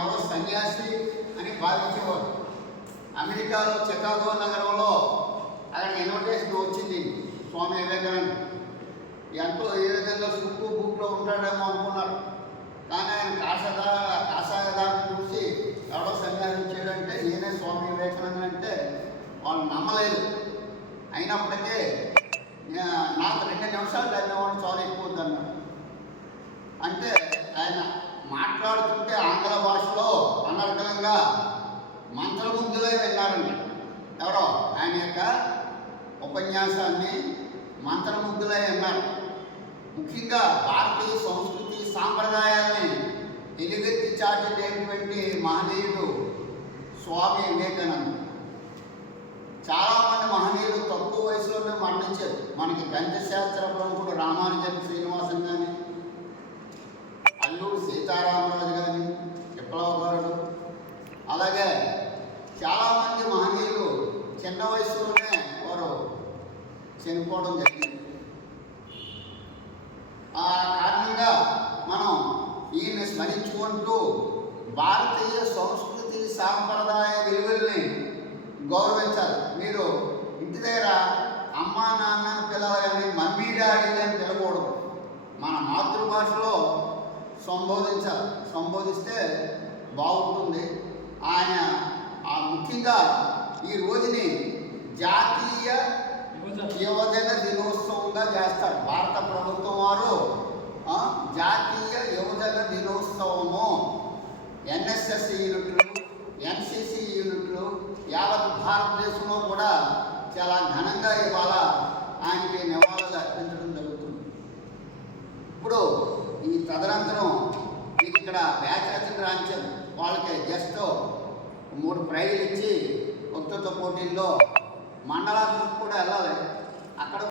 ఎవరో సన్యాసి అని భావించేవారు అమెరికాలో చికాగో నగరంలో అక్కడ ఇన్విటేషన్ వచ్చింది స్వామి వివేకానంద. ఎంతో ఏ విధంగా సుక్కు బుక్లో ఉంటాడేమో అనుకున్నారు. కానీ ఆయన కాషదా కాషాయదారుని చూసి ఎవడో సన్యాసం చేయడంటే నేనే స్వామి వివేకానంద అంటే వాళ్ళు నమ్మలేదు. అయినప్పటికీ నాకు రెండు నిమిషాలు చదివేవాడు చాలా ఎక్కువ ఉందన్నాడు. అంటే ఆయన మాట్లాడుతుంటే ఆంగ్ల భాషలో అనర్గళంగా మంత్రముగ్ధులై విన్నారండి ఎవరో? ఆయన యొక్క ఉపన్యాసాన్ని మంత్రముగ్ధులై అన్నారు. ముఖ్యంగా భారతీయ సంస్కృతి సాంప్రదాయాల్ని ఎలుగెత్తి చాటేటువంటి మహనీయుడు స్వామి వివేకానంద చాలామంది మహనీయులు తక్కువ వయసులోనే మరణించారు. మనకి గణిత శాస్త్ర ప్రముఖుడు రామానుజన్ శ్రీనివాసన్ కానీ అల్లూరు సీతారామరాజు కానీ విప్లవగారుడు అలాగే చాలామంది మహనీయులు చిన్న వయసులోనే వారు చనిపోవడం జరిగింది. ఆ కారణంగా మనం ఈయన్ని స్మరించుకుంటూ భారతీయ సంస్కృతి సాంప్రదాయ విలువల్ని గౌరవించాలి. మీరు ఇంటి దగ్గర అమ్మ నాన్న పిల్లలని మమ్మీ డాడీ అని పిలకూడదు మన మాతృభాషలో సంబోధించాలి. సంబోధిస్తే బాగుంటుంది. ఆయన ఆ ముఖ్యంగా ఈ రోజుని జాతీయ యువజన దినోత్సవంగా చేస్తారు భారత ప్రభుత్వం వారు జాతీయ యువజన దినోత్సవము. ఎన్ఎస్ఎస్ యూనిట్లు ఎన్సిసి యూనిట్లు యావత్ భారతదేశంలో కూడా చాలా ఘనంగా ఇవాళ ఆయనకి నివాళులు అర్పించడం జరుగుతుంది. ఇప్పుడు ఈ తదనంతరం మీకు ఇక్కడ బ్యాచ్ రచన రాంచారు వాళ్ళకి జస్ట్ మూడు ప్రైజులు ఇచ్చి వక్తృత్వ పోటీల్లో మండలానికి కూడా వెళ్ళాలి. అక్కడ